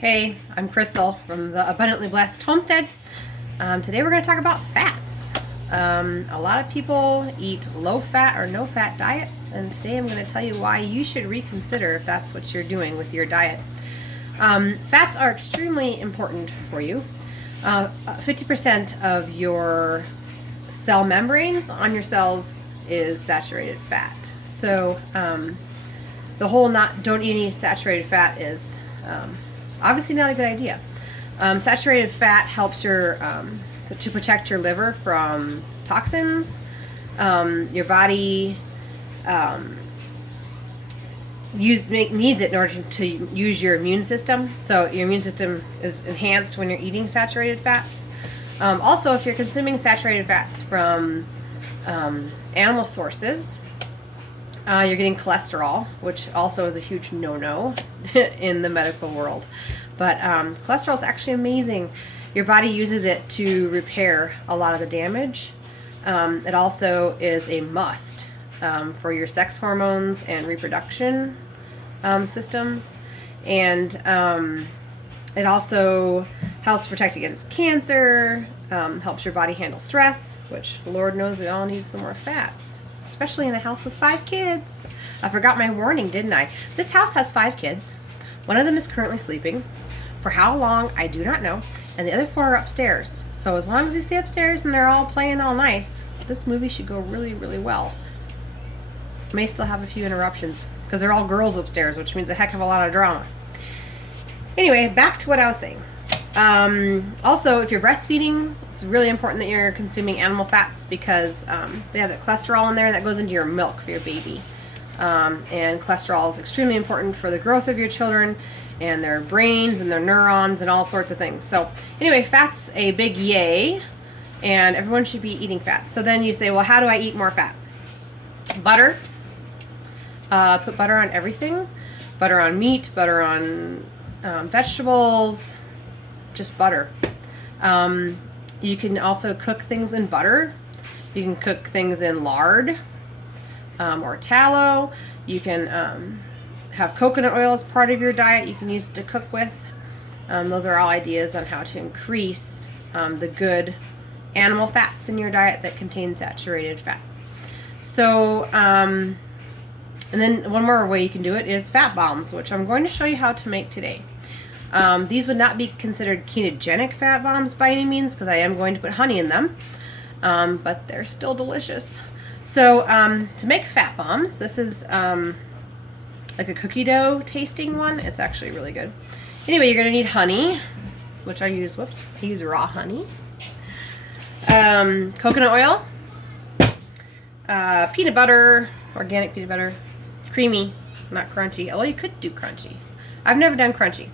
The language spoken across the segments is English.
Hey, I'm Crystal from the Abundantly Blessed Homestead. Today we're going to talk about fats. A lot of people eat low-fat or no-fat diets, and today I'm going to tell you why you should reconsider if that's what you're doing with your diet. Fats are extremely important for you. 50% of your cell membranes on your cells is saturated fat. So the whole don't eat any saturated fat is obviously not a good idea. Saturated fat helps to protect your liver from toxins. Your body needs it in order to use your immune system. So your immune system is enhanced when you're eating saturated fats. Also, if you're consuming saturated fats from animal sources, you're getting cholesterol, which also is a huge no-no in the medical world. But cholesterol is actually amazing. Your body uses it to repair a lot of the damage. It also is a must for your sex hormones and reproduction systems. And it also helps protect against cancer, helps your body handle stress, which Lord knows we all need some more fats. Especially in a house with 5 kids. I forgot my warning, didn't I? This house has 5 kids. One of them is currently sleeping. For how long, I do not know. And the other 4 are upstairs. So as long as they stay upstairs and they're all playing all nice, this movie should go really, really well. May still have a few interruptions because they're all girls upstairs, which means a heck of a lot of drama. Anyway, back to what I was saying. Also, if you're breastfeeding, it's really important that you're consuming animal fats because they have that cholesterol in there that goes into your milk for your baby. And cholesterol is extremely important for the growth of your children and their brains and their neurons and all sorts of things. So anyway, fat's a big yay, and everyone should be eating fat. So then you say, well, how do I eat more fat? Butter. Put butter on everything. Butter on meat, butter on vegetables. Just butter. You can also cook things in butter. You can cook things in lard or tallow. You can have coconut oil as part of your diet you can use to cook with. Those are all ideas on how to increase the good animal fats in your diet that contain saturated fat. So, and then one more way you can do it is fat bombs, which I'm going to show you how to make today. These would not be considered ketogenic fat bombs by any means because I am going to put honey in them, but they're still delicious. So to make fat bombs, this is like a cookie dough tasting one. It's actually really good. Anyway, you're going to need honey, which I use raw honey, coconut oil, peanut butter, organic peanut butter, creamy, not crunchy, although you could do crunchy. I've never done crunchy.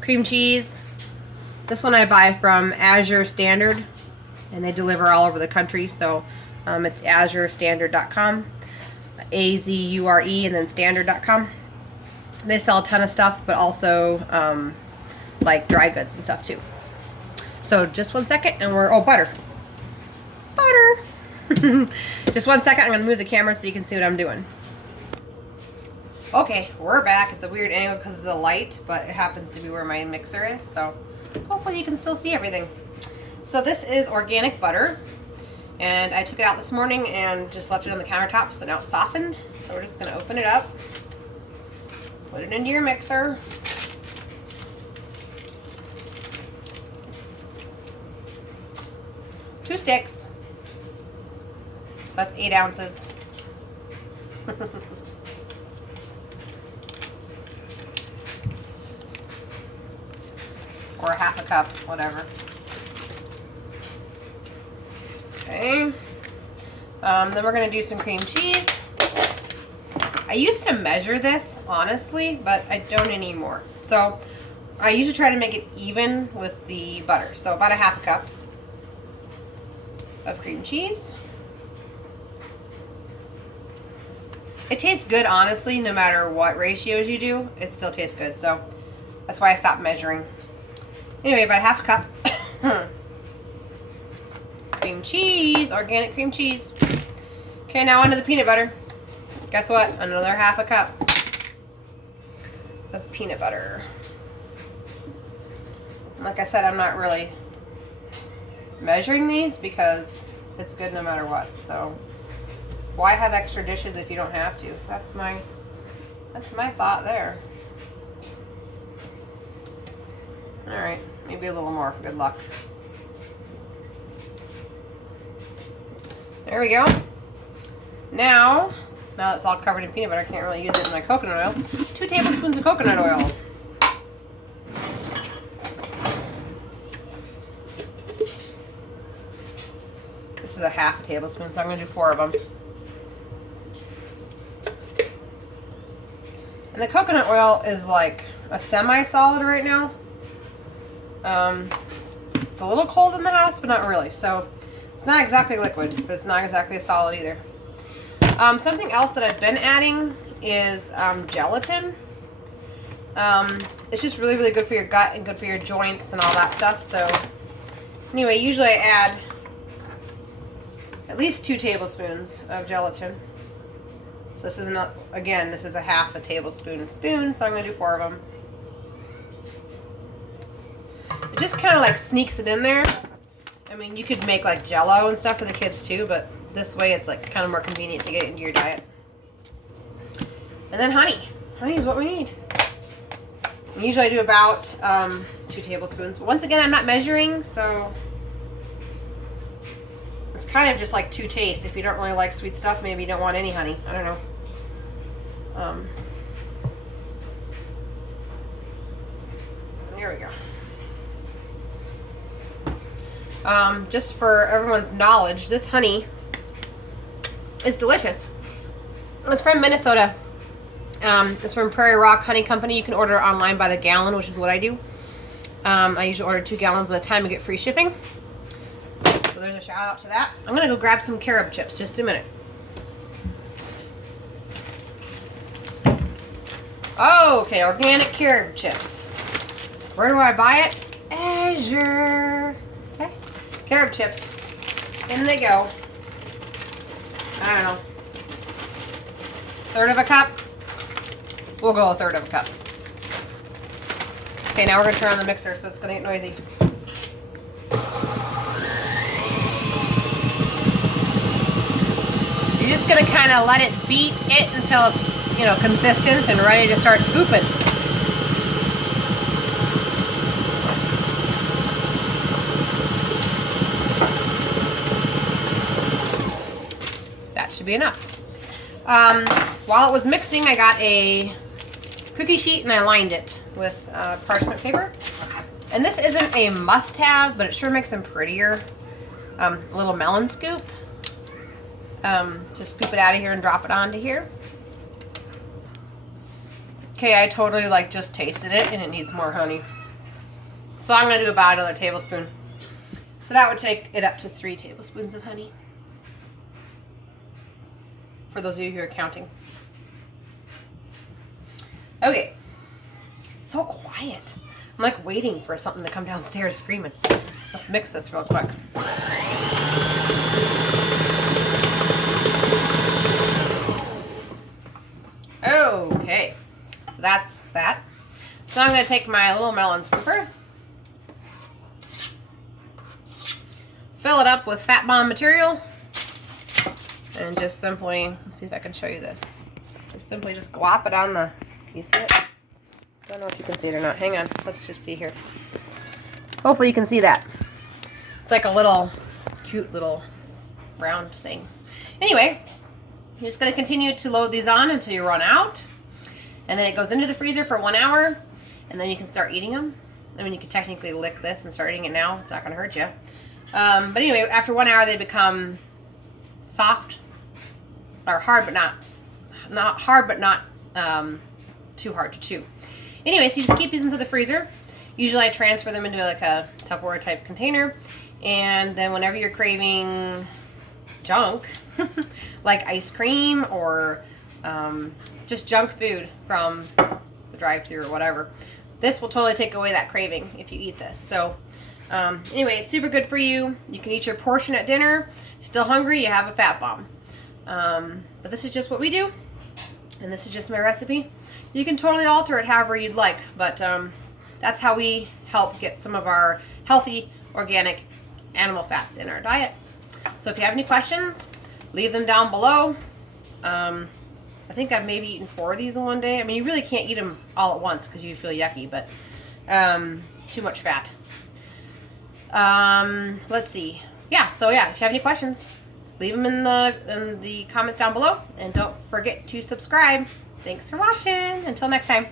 Cream cheese. This one I buy from Azure Standard, and they deliver all over the country, so it's azurestandard.com, A-Z-U-R-E, and then standard.com. They sell a ton of stuff, but also like dry goods and stuff too. So just 1 second, and butter. Just 1 second, I'm going to move the camera so you can see what I'm doing. Okay, we're back. It's a weird angle because of the light, but it happens to be where my mixer is, so hopefully you can still see everything. So this is organic butter, and I took it out this morning and just left it on the countertop, so now it's softened. So we're just going to open it up, put it into your mixer. Two sticks. So that's 8 ounces. Or half a cup, whatever. Okay. Then we're going to do some cream cheese. I used to measure this, honestly, but I don't anymore. So I usually try to make it even with the butter. So about a half a cup of cream cheese. It tastes good, honestly, no matter what ratios you do. It still tastes good, so that's why I stopped measuring. Anyway, about a half a cup. Cream cheese, organic cream cheese. Okay, now onto the peanut butter. Guess what? Another half a cup. of peanut butter. Like I said, I'm not really measuring these because it's good no matter what. So why have extra dishes if you don't have to? That's my thought there. All right, maybe a little more for good luck. There we go. Now it's all covered in peanut butter, I can't really use it in my coconut oil. 2 tablespoons of coconut oil. This is a half a tablespoon, so I'm going to do 4 of them. And the coconut oil is like a semi-solid right now. It's a little cold in the house, but not really. So it's not exactly liquid, but it's not exactly a solid either. Something else that I've been adding is gelatin. It's just really, really good for your gut and good for your joints and all that stuff. So anyway, usually I add at least 2 tablespoons of gelatin. So this is not, again, this is a half a tablespoon spoon, so I'm going to do 4 of them. It just kind of like sneaks it in there. I mean, you could make like Jell-O and stuff for the kids too, but this way it's like kind of more convenient to get into your diet. And then honey. Honey is what we need. And usually I do about 2 tablespoons. But once again, I'm not measuring, so it's kind of just like to taste. If you don't really like sweet stuff, maybe you don't want any honey. I don't know. There we go. Just for everyone's knowledge, this honey is delicious. It's from Minnesota. It's from Prairie Rock Honey Company. You can order it online by the gallon, which is what I do. I usually order 2 gallons at a time to get free shipping. So there's a shout out to that. I'm gonna go grab some carob chips. Just a minute. Okay, organic carob chips. Where do I buy it? Azure. Okay, carob chips. In they go. I don't know. 1/3 of a cup. We'll go 1/3 of a cup. Okay, now we're gonna turn on the mixer so it's gonna get noisy. You're just gonna kind of let it beat it until it's, you know, consistent and ready to start scooping. That should be enough. While it was mixing, I got a cookie sheet and I lined it with parchment paper. And this isn't a must-have, but it sure makes them prettier. A little melon scoop. Just scoop it out of here and drop it onto here. Okay, I totally like just tasted it and it needs more honey. So I'm gonna do about another tablespoon. So that would take it up to 3 tablespoons of honey. For those of you who are counting. Okay. So quiet. I'm like waiting for something to come downstairs screaming. Let's mix this real quick. Okay. So that's that. So I'm going to take my little melon scooper. Fill it up with fat bomb material. And just simply, let's see if I can show you this. Just simply just glop it on the, can you see it? I don't know if you can see it or not. Hang on, let's just see here. Hopefully you can see that. It's like a little, cute little round thing. Anyway, you're just gonna continue to load these on until you run out. And then it goes into the freezer for 1 hour. And then you can start eating them. I mean, you can technically lick this and start eating it now. It's not gonna hurt you. But anyway, after 1 hour, they become soft. Or hard, but not hard, but not too hard to chew. Anyway, so you just keep these into the freezer. Usually I transfer them into like a Tupperware type container. And then whenever you're craving junk, like ice cream or just junk food from the drive-thru or whatever, this will totally take away that craving if you eat this. So anyway, it's super good for you. You can eat your portion at dinner. Still hungry, you have a fat bomb. But this is just what we do, and this is just my recipe. You can totally alter it however you'd like, but that's how we help get some of our healthy, organic animal fats in our diet. So if you have any questions, leave them down below. I think I've maybe eaten 4 of these in one day. I mean, you really can't eat them all at once because you feel yucky, but too much fat. Let's see. Yeah, so yeah, if you have any questions, leave them in the comments down below, and don't forget to subscribe. Thanks for watching. Until next time.